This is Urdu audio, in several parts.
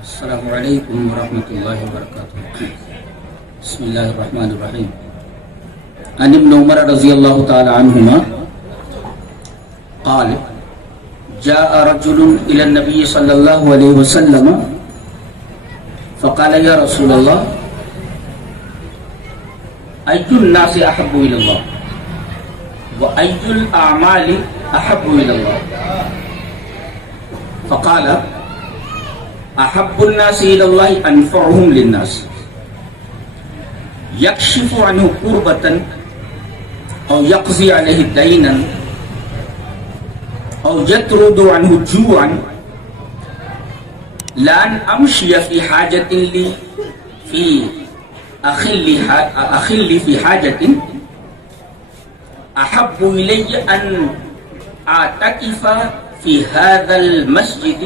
السلام علیکم ورحمۃ اللہ وبرکاتہ. بسم اللہ الرحمن الرحیم. عن ابن عمر رضی اللہ تعالی عنہما قال جاء رجل الى النبي صلی اللہ علیہ وسلم فقال یا رسول اللہ ای الناس احب الى اللہ وای الاعمال احب الى اللہ فقال احب الناس الى الله انفعهم للناس يكشف عنه كربة او يقضي عليه دينا او يطرد عنه جوعا لا ان امشي في حاجة لي في اخلي في حاجة احب الي ان اعتكف في هذا المسجد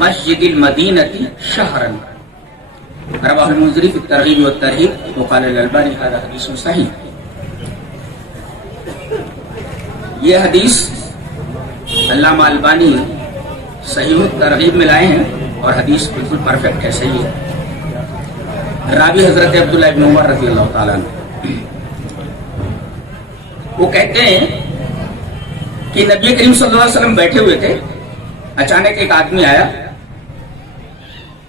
مسجد المدینة شہرا. رواہ المنذری فی الترغیب والترہیب وقال الالبانی هذا حدیث صحیح. یہ حدیث علامہ البانی صحیح الترغیب میں لائے ہیں اور حدیث بالکل پرفیکٹ ہے, صحیح ہے. راوی حضرت عبداللہ ابن عمر رضی اللہ تعالیٰ عنہ. وہ کہتے ہیں کہ نبی کریم صلی اللہ علیہ وسلم بیٹھے ہوئے تھے, اچانک ایک آدمی آیا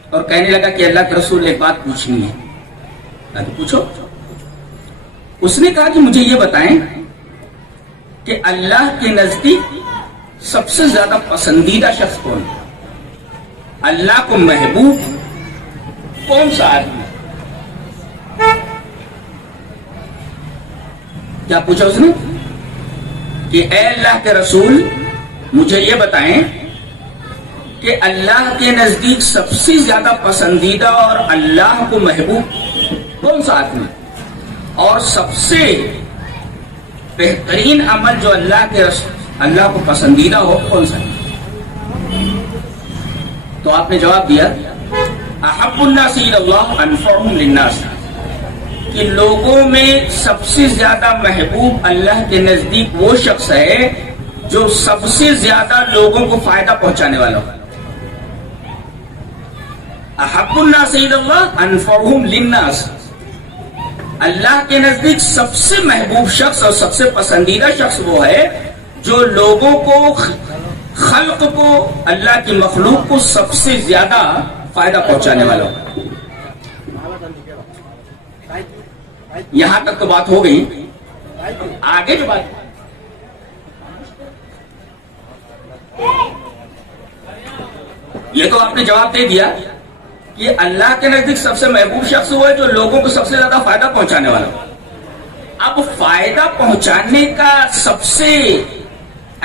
اور کہنے لگا کہ اللہ کے رسول ایک بات پوچھنی ہے. پوچھو. اس نے کہا کہ مجھے یہ بتائیں کہ اللہ کے نزدیک سب سے زیادہ پسندیدہ شخص کون ہے, اللہ کو محبوب کون سا آدمی ہے. کیا پوچھا اس نے کہ اے اللہ کے رسول مجھے یہ بتائیں کہ اللہ کے نزدیک سب سے زیادہ پسندیدہ اور اللہ کو محبوب کون سا آدمی, اور سب سے بہترین عمل جو اللہ کو پسندیدہ ہو کون سا ہے. تو آپ نے جواب دیا احب الناس الی اللہ انفعهم للناس, کہ لوگوں میں سب سے زیادہ محبوب اللہ کے نزدیک وہ شخص ہے جو سب سے زیادہ لوگوں کو فائدہ پہنچانے والا ہو. احب الناس الی اللہ انفعهم للناس, اللہ کے نزدیک سب سے محبوب شخص اور سب سے پسندیدہ شخص وہ ہے جو لوگوں کو, خلق کو, اللہ کی مخلوق کو سب سے زیادہ فائدہ پہنچانے والا ہو. یہاں تک تو بات ہو گئی. آگے جو بات یہ تو آپ نے جواب دے دیا کہ اللہ کے نزدیک سب سے محبوب شخص وہ ہے جو لوگوں کو سب سے زیادہ فائدہ پہنچانے والا ہو. اب فائدہ پہنچانے کا سب سے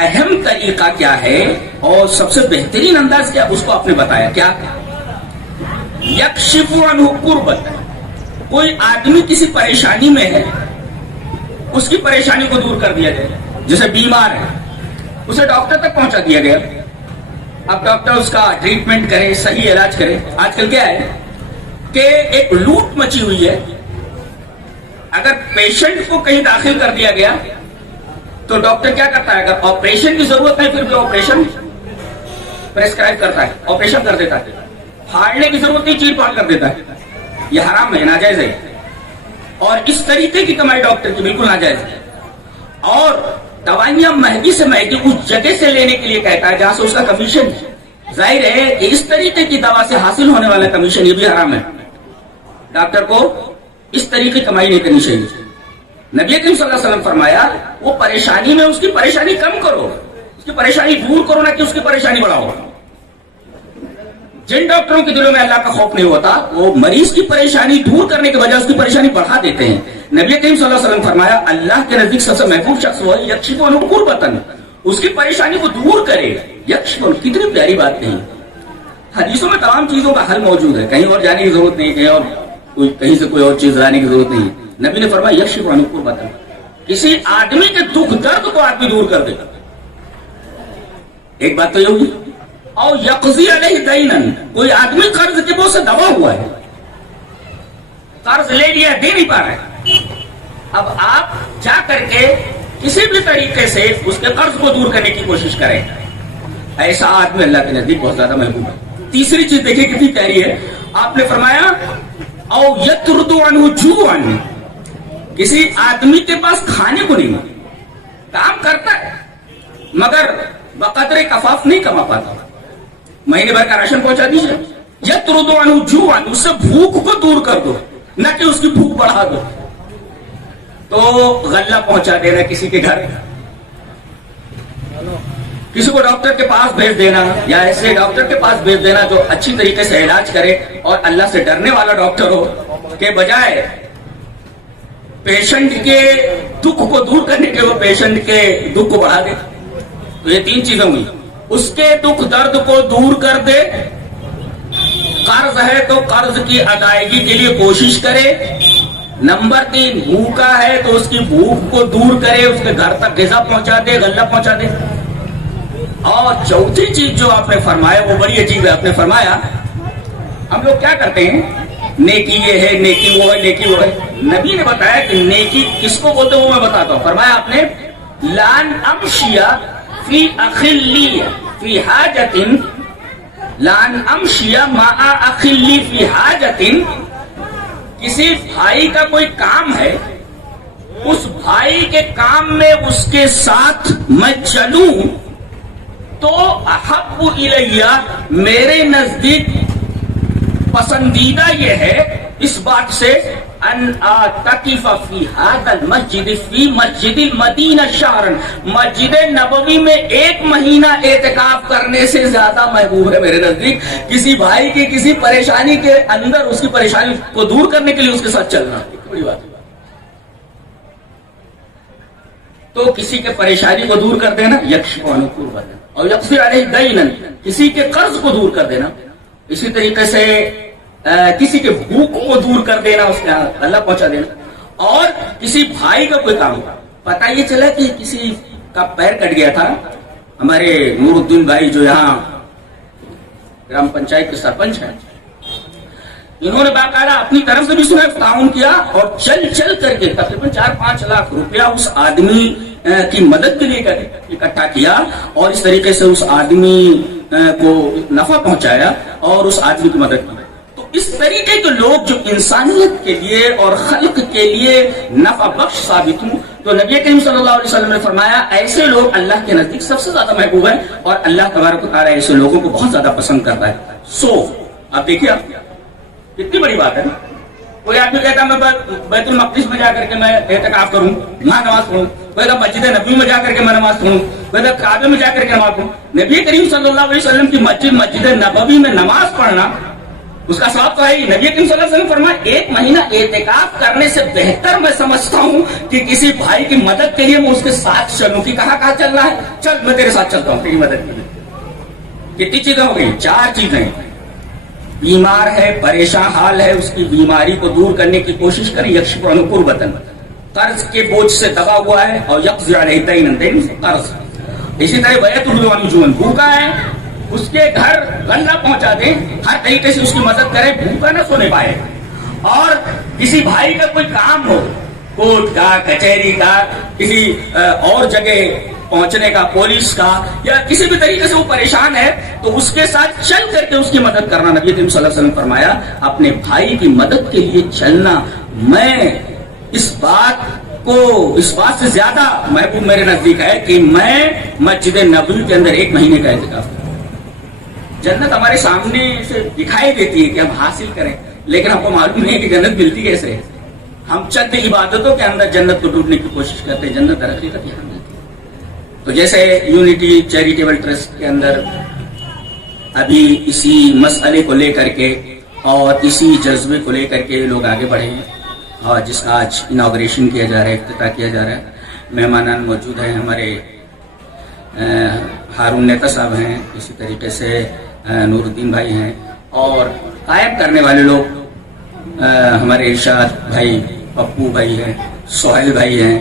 اہم طریقہ کیا ہے اور سب سے بہترین انداز کیا, اس کو آپ نے بتایا. کیا یکشف عنہ کربۃ, کوئی آدمی کسی پریشانی میں ہے, اس کی پریشانی کو دور کر دیا جائے. جیسے بیمار ہے, اسے ڈاکٹر تک پہنچا دیا گیا, اب ڈاکٹر اس کا ٹریٹمنٹ کرے, صحیح علاج کرے. آج کل کیا ہے کہ ایک لوٹ مچی ہوئی ہے. اگر پیشنٹ کو کہیں داخل کر دیا گیا تو ڈاکٹر کیا کرتا ہے, اگر آپریشن کی ضرورت ہے پھر بھی آپریشن پریسکرائب کرتا ہے, آپریشن کر دیتا ہے. پھاڑنے کی ضرورت نہیں, چیر پھاڑ کر دیتا ہے. یہ حرام ہے, ناجائز ہے. اور اس طریقے کی کمائی ڈاکٹر کی بالکل ناجائز ہے. اور دوائیاں مہنگی سے مہنگی اس جگہ سے لینے کے لیے کہتا ہے جہاں سے اس کا کمیشن. ظاہر ہے کہ اس طریقے کی دوا سے حاصل ہونے والا کمیشن یہ بھی حرام ہے. ڈاکٹر کو اس طریقے کی کمائی نہیں کرنی چاہیے. نبی کریم صلی اللہ علیہ وسلم فرمایا وہ پریشانی میں اس کی پریشانی کم کرو, اس کی پریشانی دور کرو, نہ کہ اس کی پریشانی بڑھاؤ. جن ڈاکٹروں کے دلوں میں اللہ کا خوف نہیں ہوتا وہ مریض کی پریشانی دور کرنے کے بجائے اس کی پریشانی بڑھا دیتے ہیں. نبی کریم صلی اللہ علیہ وسلم فرمایا اللہ کے نزدیک سب سے محبوب شخص وہ ہے یکشف عنہ کربۃ, اس کی پریشانی کو دور کرے. یکشف عنہ, کتنی پیاری بات نہیں. حدیثوں میں تمام چیزوں کا حل موجود ہے, کہیں اور جانے کی ضرورت نہیں, کہیں سے کوئی اور چیز لانے کی ضرورت نہیں. نبی نے فرمایا یکشف عنہ کربۃ, کسی آدمی کے دکھ درد کو آدمی دور کر دے. ایک بات تو یہ ہوگی. اور یقضی علیہ دینا, کوئی آدمی قرض کے بوجھ سے دبا ہوا ہے, قرض لے لیا, دے نہیں پا رہا ہے. اب آپ جا کر کے کسی بھی طریقے سے اس کے قرض کو دور کرنے کی کوشش کریں. ایسا آدمی اللہ کے نزدیک بہت زیادہ محبوب ہے. تیسری چیز دیکھیے کتنی پیاری ہے. آپ نے فرمایا او یطرد عنہ جوعا، کسی آدمی کے پاس کھانے کو نہیں، کام کرتا ہے مگر بقدر کفاف نہیں کما پاتا، مہینے بھر کا راشن پہنچا دیجیے. یطرد عنہ جوعا، اس سے بھوک کو دور کر دو، نہ کہ اس کی بھوک بڑھا دو. تو غلہ پہنچا دینا کسی کے گھر، کسی کو ڈاکٹر کے پاس بھیج دینا، یا ایسے ڈاکٹر کے پاس بھیج دینا جو اچھی طریقے سے علاج کرے اور اللہ سے ڈرنے والا ڈاکٹر ہو، کہ بجائے پیشنٹ کے دکھ کو دور کرنے کے وہ پیشنٹ کے دکھ کو بڑھا دے. تو یہ تین چیزیں ہوئی، اس کے دکھ درد کو دور کر دے، قرض ہے تو قرض کی ادائیگی کے لیے کوشش کرے، نمبر 3 بھوکا ہے تو اس کی بھوک کو دور کرے، اس کے گھر تک غذا پہنچا دے، غلہ پہنچا دے. اور چوتھی چیز جو آپ نے فرمایا وہ بڑی عجیب ہے. آپ نے فرمایا ہم لوگ کیا کرتے ہیں، نیکی یہ ہے، نیکی وہ ہے، نیکی وہ ہے. نبی نے بتایا کہ نیکی کس کو بولتے ہیں وہ میں بتاتا ہوں. فرمایا آپ نے لان امشیا فی اخلی فی حاجت، لان امشیا مع اخلی فی حاجت، کسی بھائی کا کوئی کام ہے، اس بھائی کے کام میں اس کے ساتھ میں چلوں تو احب الیہ، میرے نزدیک پسندیدہ یہ ہے اس بات سے، ان اعتکف فی ھذا المسجد فی مسجد المدینہ شہرا، مسجد نبوی میں 1 مہینہ اعتکاف کرنے سے زیادہ محبوب ہے میرے نزدیک کسی بھائی کی کسی پریشانی کے اندر اس کی پریشانی کو دور کرنے کے لیے اس کے ساتھ چلنا. بڑی بات ہے. تو کسی کے پریشانی کو دور کر دینا، یکشف عنہ کربۃ، اور یغفر علیہ دینا، کسی کے قرض کو دور کر دینا. اسی طریقے سے کسی کے بھوک کو دور کر دینا، اس کا اللہ پہنچا دینا. اور کسی بھائی کا کوئی کام ہوا، پتہ یہ چلا کہ کسی کا پیر کٹ گیا تھا، ہمارے نور الدین بھائی جو یہاں گرام پنچایت کے سرپنچ ہیں، انہوں نے باقاعدہ اپنی طرف سے بھی تعاون کیا اور چل چل کر کے تقریباً 4-5 لاکھ روپیہ اس آدمی کی مدد کے لیے اکٹھا کیا، اور اس طریقے سے اس آدمی کو نفع پہنچایا اور اس آدمی کی مدد کی. تو اس طریقے کے لوگ جو انسانیت کے لیے اور خلق کے لیے نفع بخش ثابت ہوں، تو نبی کریم صلی اللہ علیہ وسلم نے فرمایا ایسے لوگ اللہ کے نزدیک سب سے زیادہ محبوب ہیں، اور اللہ تبارک و تعالیٰ ایسے لوگوں کو بہت زیادہ پسند کرتا ہے. آپ دیکھیے کتنی بڑی بات ہے. کوئی آدمی کہتا ہے میں بیت المقدس میں جا کر کے میں اعتکاف کروں، وہاں نماز پڑھوں، کوئی کہتا مسجد نبوی میں جا کر کے میں نماز پڑھوں، کوئی کہتا کعبے میں جا کر کے نماز پڑھوں. نبی کریم صلی اللہ علیہ وسلم کی مسجد نبوی میں نماز پڑھنا اس کا ثواب تو ہے ہی. نبی کریم صلی اللہ علیہ وسلم فرمایا 1 مہینہ اعتکاف کرنے سے بہتر میں سمجھتا ہوں کہ کسی بھائی کی مدد کے لیے میں اس کے ساتھ چلوں. کہ کہاں کہاں چلنا ہے، چل میں تیرے ساتھ چلتا ہوں تیری مدد کے لیے. کتنی چیزیں ہو گئی؟ 4 چیزیں. بیمار ہے، پریشان حال ہے، اس کی بیماری کو دور کرنے کی کوشش کریں، یکشف عنہ کربۃ، قرض کے بوجھ سے دبا ہوا ہے، اور یقضی علیہ دینا، قرض. اسی طرح ویطرد عنہ جوعا، بھوکا ہے، اس کے گھر غلہ پہنچا دیں، ہر طریقے سے اس کی مدد کریں، بھوکا نہ سونے پائے. اور کسی بھائی کا کوئی کام ہو، کورٹ کا، کچہری کا، کسی اور جگہ پہنچنے کا، پولیس کا، یا کسی بھی طریقے سے وہ پریشان ہے، تو اس کے ساتھ چل کر کے اس کی مدد کرنا. نبی کریم صلی اللہ علیہ وسلم فرمایا اپنے بھائی کی مدد کے لیے چلنا میں اس بات سے زیادہ محبوب میرے نزدیک ہے کہ میں مسجد نبوی کے اندر 1 مہینے کا اعتکاف کروں. جنت ہمارے سامنے سے دکھائی دیتی ہے کہ ہم حاصل کریں، لیکن ہم کو معلوم نہیں ہے کہ جنت ملتی کیسے ہے. ہم چند عبادتوں کے اندر جنت کو ڈھونڈنے کی کوشش کرتے ہیں، جنت در حقیقت یہاں ملتی ہے. تو جیسے یونٹی چیریٹیبل ٹرسٹ کے اندر ابھی اسی مسئلے کو لے کر کے اور اسی جذبے کو لے کر کے لوگ آگے بڑھے ہیں، اور جس کا آج انوگریشن کیا جا رہا ہے، افتتاح کیا جا رہا ہے. مہمانان موجود ہیں، ہمارے ہارون نیتا صاحب ہیں، اسی طریقے سے نور الدین بھائی ہیں، اور قائم کرنے والے لوگ ہمارے ارشاد بھائی، پپو بھائی ہیں، سہیل بھائی ہیں،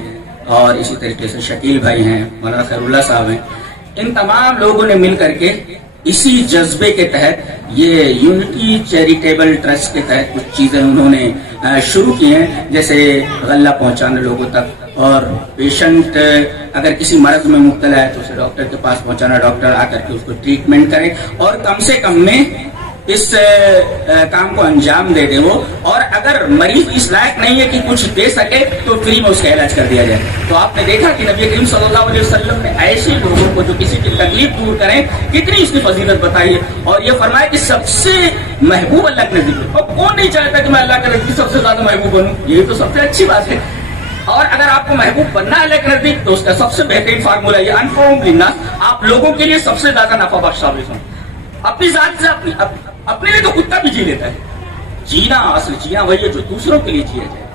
اور اسی طریقے سے شکیل بھائی ہیں، مولانا خیر اللہ صاحب ہیں. ان تمام لوگوں نے مل کر کے اسی جذبے کے تحت یہ یونٹی چیریٹیبل ٹرسٹ کے تحت کچھ چیزیں انہوں نے شروع کی ہیں، جیسے غلہ پہنچانا لوگوں تک، اور پیشنٹ اگر کسی مرض میں مبتلا ہے تو اسے ڈاکٹر کے پاس پہنچانا، ڈاکٹر آ کر کے اس کو ٹریٹمنٹ کرے، اور کم سے کم میں اس کام کو انجام دے دیں وہ, اور اگر مریض اس لائق نہیں ہے کہ کچھ دے سکے تو فری میں اس کا علاج کر دیا جائے. تو آپ نے دیکھا کہ نبی کریم صلی اللہ علیہ وسلم نے ایسے لوگوں کو جو کسی کی تکلیف دور کریں کتنی اس کی فضیلت بتائی ہے, اور یہ فرمایا کہ سب سے محبوب اللہ کے نزدیک. اور کون نہیں چاہتا کہ میں اللہ کے نزدیک سب سے زیادہ محبوب بنوں, یہ تو سب سے اچھی بات ہے. اور اگر آپ کو محبوب بننا ہے اللہ کے نزدیک تو اس کا سب سے بہترین فارمولہ یہ انفعهم للناس, آپ لوگوں کے لیے سب سے زیادہ نفع بخش ثابت ہوں. اپنی ذات سے اپنے لیے تو کتا بھی جی لیتا ہے. جینا اصل جینا وہی ہے جو دوسروں کے لیے جیا جائے.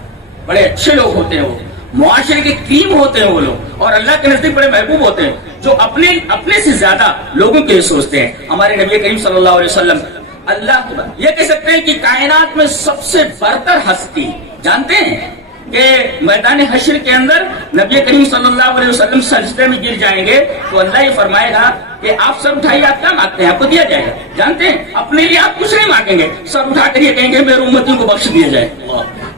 بڑے اچھے لوگ ہوتے ہیں وہ, معاشرے کے کریم ہوتے ہیں وہ لوگ, اور اللہ کے نزدیک بڑے محبوب ہوتے ہیں جو اپنے سے زیادہ لوگوں کے لیے سوچتے ہیں. ہمارے نبی کریم صلی اللہ علیہ وسلم اللہ یہ کہہ سکتے ہیں کہ کائنات میں سب سے برتر ہستی, جانتے ہیں کہ میدان حشر کے اندر نبی کریم صلی اللہ علیہ وسلم سجدے میں گر جائیں گے تو اللہ یہ فرمائے گا کہ آپ سر اٹھائیے, آپ کیا مانگتے ہیں, آپ کو دیا جائے گا. جانتے ہیں اپنے لیے آپ کچھ نہیں مانگیں گے, سر اٹھا کر یہ کہیں گے میرے امتیوں کو بخش دیا جائے.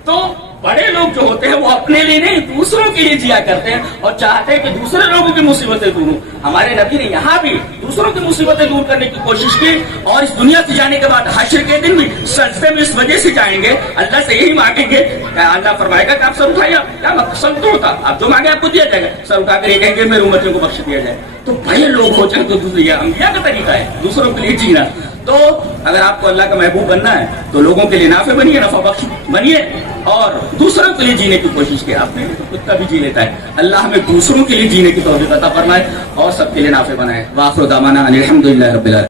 تو بڑے لوگ جو ہوتے ہیں وہ اپنے لیے نہیں دوسروں کے لیے جیا کرتے ہیں اور چاہتے ہیں کہ دوسرے لوگوں کی مصیبتیں دور ہوں. ہمارے نبی نے یہاں بھی دوسروں کی مصیبتیں دور کرنے کی کوشش کی, اور اس دنیا سے جانے کے بعد حشر کے دن بھی سجدے میں اس وجہ سے جائیں گے, اللہ سے یہی مانگیں گے. اللہ فرمائے گا کہ آپ سر اٹھائیے, کیا مقصد تو ہوتا, آپ جو مانگے آپ کو دیا جائے گا. سر اٹھا کر یہ کہیں گے میرے امتیوں کو بخش دیا جائے. تو بڑے لوگ ہو جائیں تو دوسرے انبیاء کا طریقہ ہے دوسروں کے لیے جینا. تو اگر آپ کو اللہ کا محبوب بننا ہے تو لوگوں کے لیے نافع بنیے, نفع بخش بنیے, اور دوسروں کے لیے جینے کی کوشش کی. آپ نے تو کتا بھی جی لیتا ہے. اللہ ہمیں دوسروں کے لیے جینے کی توفیق عطا فرمائے اور سب کے لیے نافع بنائے. وآخر دعوانا ان الحمدللہ رب العالمین.